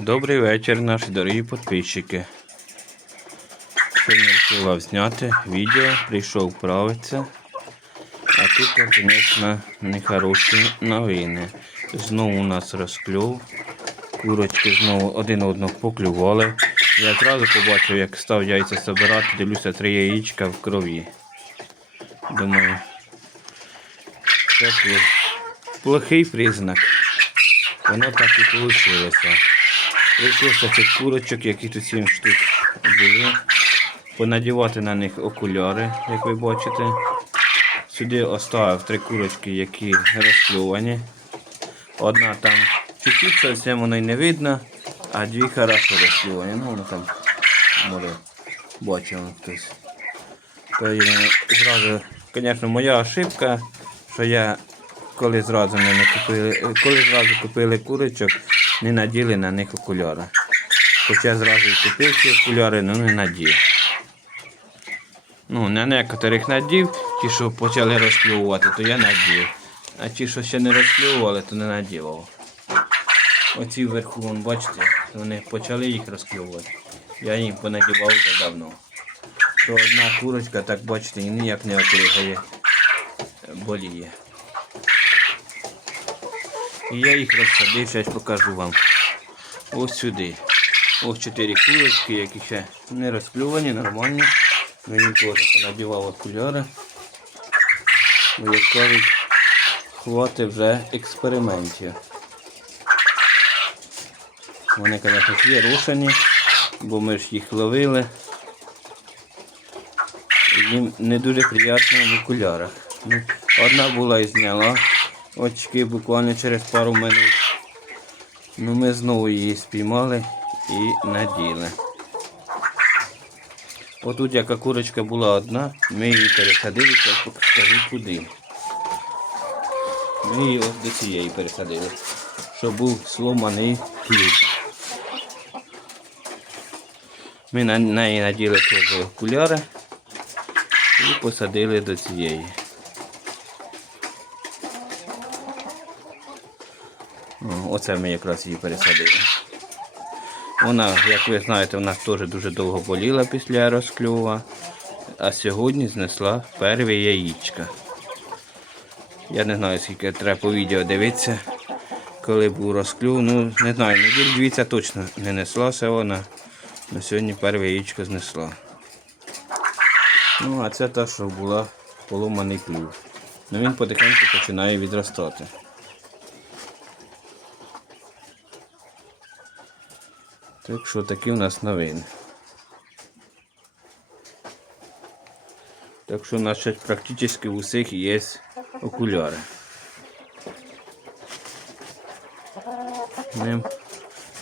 Добрий вечір, наші дорогі підписчики. Сьогодні вирішив зняти відео, прийшов правитися. А тут, звісно, нехороші новини. Знову у нас розкльов. Курочки знову один одного поклювали. Я одразу побачив, як став яйця збирати, дивлюся три яєчка в крові. Думаю, це плохий признак. Воно так і вийшло. Прийшлося цих курочок, які тут 7 штук були, понадівати на них окуляри, як ви бачите. Сюди оставив три курочки, які розклювані. Одна там чуть-чуть зовсім воно й не видно, а дві хорошо розклювані. Ну, воно там, може, бачимо хтось. Зразу, звісно, моя ошибка, що я коли зразу не купили, коли зразу купили курочок, не наділи на них окуляри. Хоча зразу купив ці окуляри, ну не надів. Ну, на некоторих надів, ті, що почали розклювати, то я надів. А ті, що ще не розклювали, то не надівав. Оці вверху, вон, бачите, вони почали їх розклювати. Я їм понадівав вже давно. То одна курочка, так бачите, ніяк не отригає, боліє. І я їх розсадив, зараз покажу вам. Ось сюди. Ось чотири курочки, які ще не розклювані, нормальні. Мені теж понадівав окуляри. Бо як кажуть, хватить вже експериментів. Вони, звісно, є рушені, бо ми ж їх ловили. Їм не дуже приємно в окулярах. Ну, Одна була і зняла очки буквально через пару минут. Ну ми знову її спіймали і наділи. Отут яка курочка була одна, ми її пересадили, покажу куди. Ми її ось до цієї пересадили, щоб був сломаний клюв. Ми на неї наділи теж окуляри і посадили до цієї. Оце ми якраз її пересадили. Вона, як ви знаєте, вона теж дуже довго боліла після розклюва, а сьогодні знесла перше яєчка. Я не знаю, скільки треба по відео дивитися, коли був розклюв. Ну, не знаю, неділю дивіться точно не неслася вона. На сьогодні перше яєчко знесла. Ну, а це та, що була поломаний клюв. Ну він потихеньку починає відростати. Так що такі у нас новини. Так що, значить, практично у всіх є окуляри. Нем-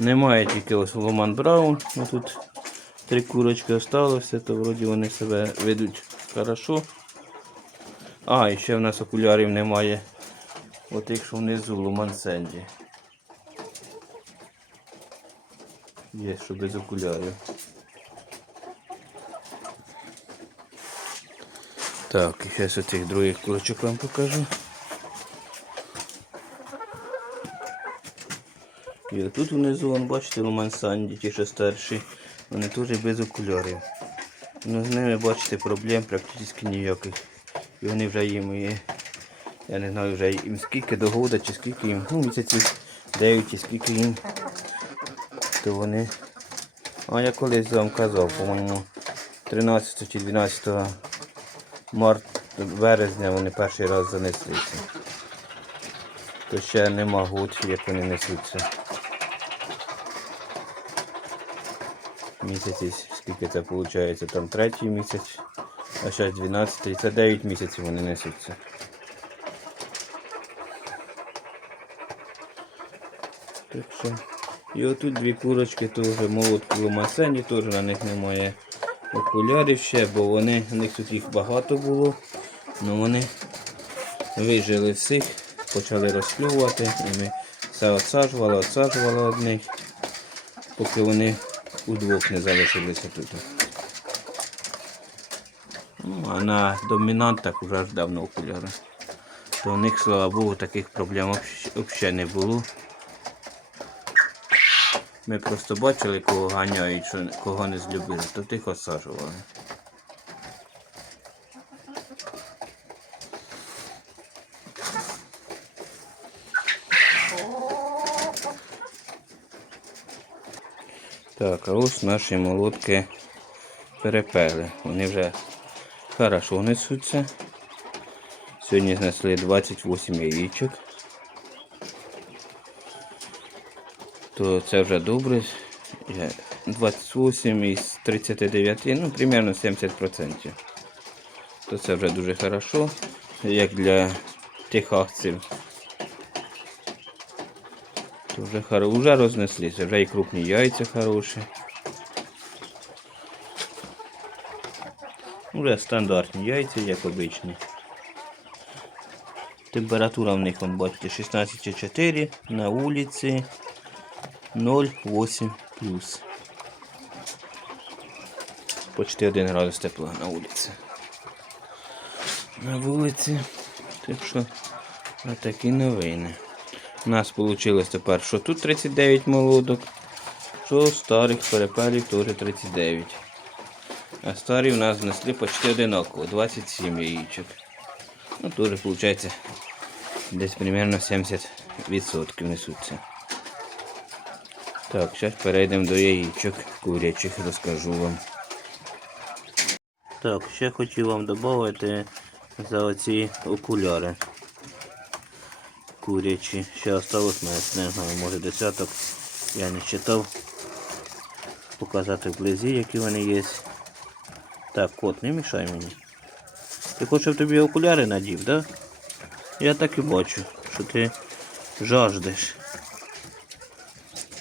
Немає тільки ось Ломан Браун. Ну, тут три курочки залишилося, то вроді вони себе ведуть хорошо. А, і ще в нас окулярів немає. От якщо внизу Ломан Сенді. Є, що без окулярів. Так, і зараз оцих других курочок вам покажу. І отут внизу, вон, бачите, Ломан Санді, ті, що старші, вони теж без окулярів. Ну, з ними, бачите, проблем практично ніяких. І вони вже їм є. Я не знаю вже їм скільки до года, чи скільки їм, ну місяців 9 чи скільки їм. То вони. А я колись вам казав, по-моєму, 13 чи 12 марта, березня вони перший раз занеслися. То ще нема год, як вони несуться. Місяці, скільки це виходить, там третій місяць, а зараз 12, це 9 місяців вони несуться. Так що. І отут дві курочки теж молотку ломасені, теж на них немає окулярів ще, бо вони, у них тут їх багато було. Ну вони вижили всіх, почали розклювати. І ми все отсаджували, отсаджували одних, поки вони удвох не залишилися тут. Ну, а на домінантах вже аж давно окуляри. То у них, слава Богу, таких проблем взагалі не було. Ми просто бачили, кого ганяють, що кого не злюбили, то тих осаджували. Так, а ось наші молотки перепели. Вони вже хорошо несуться. Сьогодні знесли 28 яєчок. То це вже добре. 28 із 39, ну, примерно 70%. То це вже дуже хорошо, як для тих акцій. Вже, вже рознеслися, вже і крупні яйця хороші. Вже стандартні яйця, як обичні. Температура в них, вон, бачите, 16,4 на вулиці 0,8 плюс. Почти 1 градус тепла на вулиці. На вулиці. Так що такі новини. У нас вийшло тепер, що тут 39 молодок, що старих перепелів теж 39. А старі в нас знесли почти одинаково, 27 яєчок. Ну, теж виходить десь примерно 70% несуться. Так, зараз перейдемо до яєчок курячих, розкажу вам. Так, ще хотів вам додати за оці окуляри курячі. Ще осталось мене, не знаю, може десяток. Я не читав. Показати вблизі, які вони є. Так, кот, не мішай мені. Ти хочеш, щоб тобі окуляри надів, так? Да? Я так і бачу, що ти жаждеш.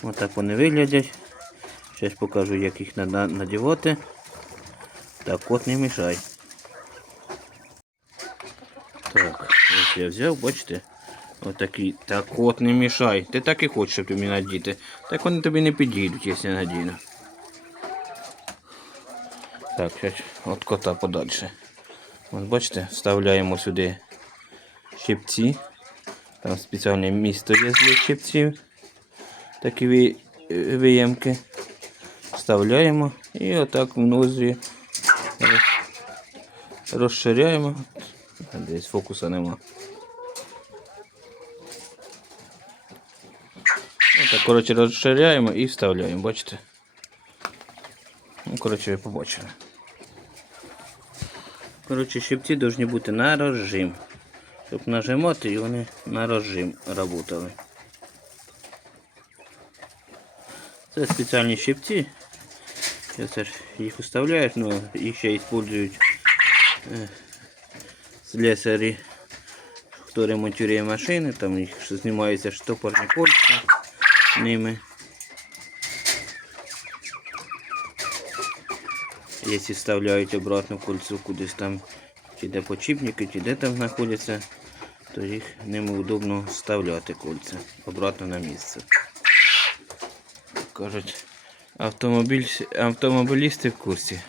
Отак вони виглядять. Зараз покажу, як їх треба надівати. Так, кот не мішай. Так, ось я взяв, бачите? Отакий. Так, кот не мішай. Ти так і хочеш, щоб тобі надіти. Так вони тобі не підійдуть, якщо я надіну. Так, зараз от кота подальше. От бачите, вставляємо сюди щипці. Там спеціальне місто є для щипців. Такі виємки. Вставляємо і отак в нозі роз- розширяємо. Десь фокуса нема. Отак, коротше, розширяємо і вставляємо, бачите? Ну, коротше, ви побачили. Коротше, щипці повинні бути на розжим. Щоб нажимати і вони на розжим працювали. Це спеціальні щипці. Ж їх вставляють, але їх ще використовують е, слесарі, хто ремонтує машини, там їх що знімаються штопорні кольця ними. Якщо вставляють обратно кольцо кудись там, чи де почіпники, чи де там знаходяться, то їх ними удобно вставляти кольця обратно на місце. Кажуть, автомобіль, автомобілісти в курсі,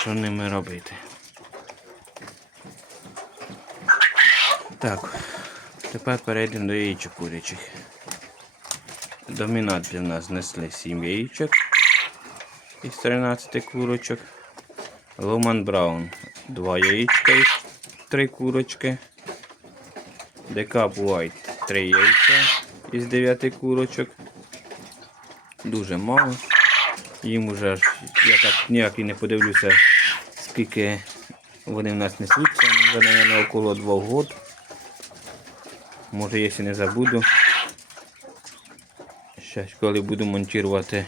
що ними робити. Так, тепер перейдемо до яєчок курячих. Домінанти в нас знесли 7 яєчок із 13 курочок. Ломан Браун 2 яєчка із 3 курочки. Декап White 3 яйця із 9 курочок. Дуже мало. Їм уже я так ніяк і не подивлюся, скільки вони в нас несуться. Вже, мабуть, около 2 років. Може, якщо не забуду. Щас, коли буду монтувати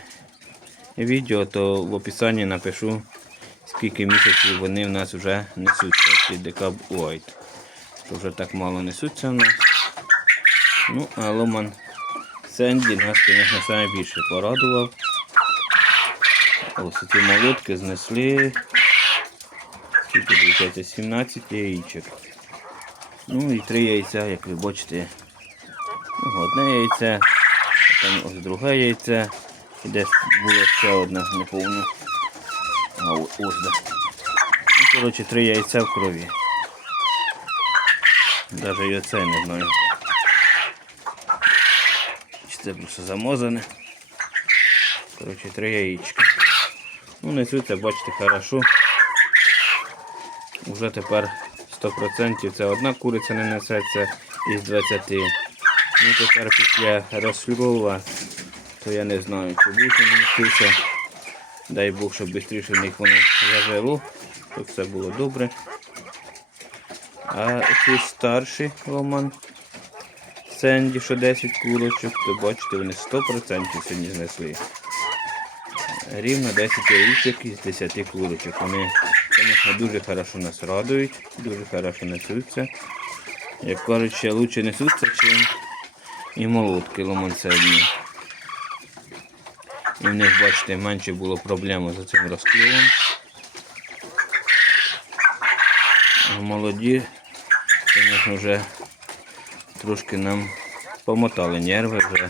відео, то в описанні напишу, скільки місяців вони в нас вже несуться, ці Decab White. Що вже так мало несуться в нас. Ну, а Ломан Сенді нас, звісно, найбільше порадував. Ось ці молотки знесли. Скільки виходить? 17 яєчок. Ну і три яйця, як ви бачите. Ну, одне яйце, там ось друге яйце. І десь було ще одне неповне. А ось де. Ну, коротше, три яйця в крові. Навіть і оце не знаю. Це просто замазане. Коротше, три яєчка. Ну, несуться, бачите, хорошо. Уже тепер 100% це одна куриця не несеться із 20. Ну тепер після розслова, то я не знаю, чи вони нестися. Дай Бог, щоб швидше в них воно зажило, щоб все було добре. А ці старші ломан Сенді, що 10 курочок, то бачите, вони 100% сьогодні знесли. Рівно 10 яєчок із 10 курочок. Вони, звісно, дуже хорошо нас радують, дуже хорошо несуться. Як кажуть, ще краще несуться, чим і молотки ломанця одні. І в них, бачите, менше було проблем з цим розкльовом. А молоді, звісно, вже трошки нам помотали нерви вже.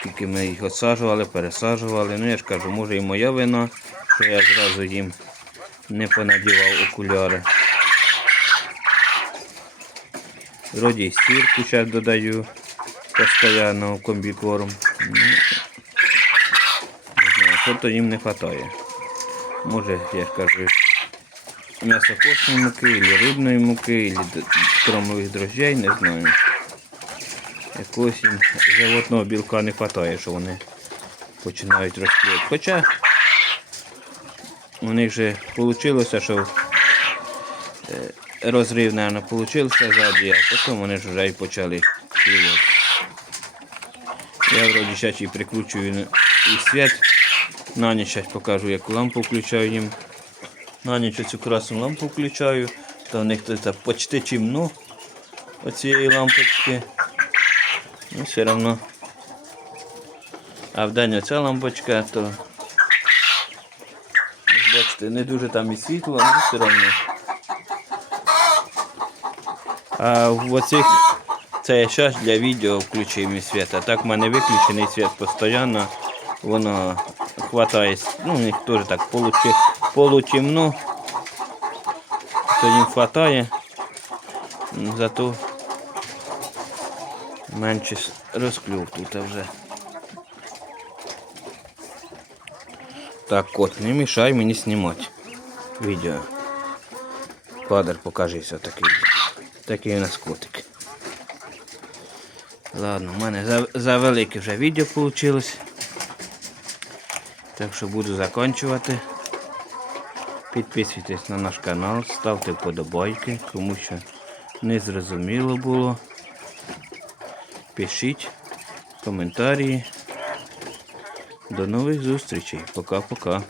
Скільки ми їх осаджували, пересаджували. Ну я ж кажу, може і моя вина, що я зразу їм не понадівав окуляри. Вроді і стірку зараз додаю постійно комбікорм. Ну, не знаю, що то їм не вистачає. Може, я ж кажу, м'ясокосної муки, або рибної муки, або кромових дрожжей, не знаю. Якогось їм животного білка не вистачає, що вони починають розплод. Хоча у них же вийшло, що е, розрив, мабуть, вийшов ззаді, а потім вони ж вже і почали плювати. Я вроді зараз прикручую і світ. На ніч щас покажу, яку лампу включаю їм. На ніч цю красну лампу включаю, то в них тут почти чимно оцієї лампочки. Ну, все одно. А в день оця лампочка, то бачите, не дуже там і світло, але все одно. А в оцих це я зараз для відео включив мій світ, а так в мене виключений світ постійно. Воно хватає, ну, у них теж так полутемно, то їм хватає. Зато менше с- тут вже. Так, кот, не мішай мені знімати відео. Квадр покажися такий. Такий у нас котик. Ладно, у мене за, за велике вже відео вийшло. Так що буду закінчувати. Підписуйтесь на наш канал, ставте вподобайки, кому що не зрозуміло було. Пишіть коментарі. До нових зустрічей. Пока-пока.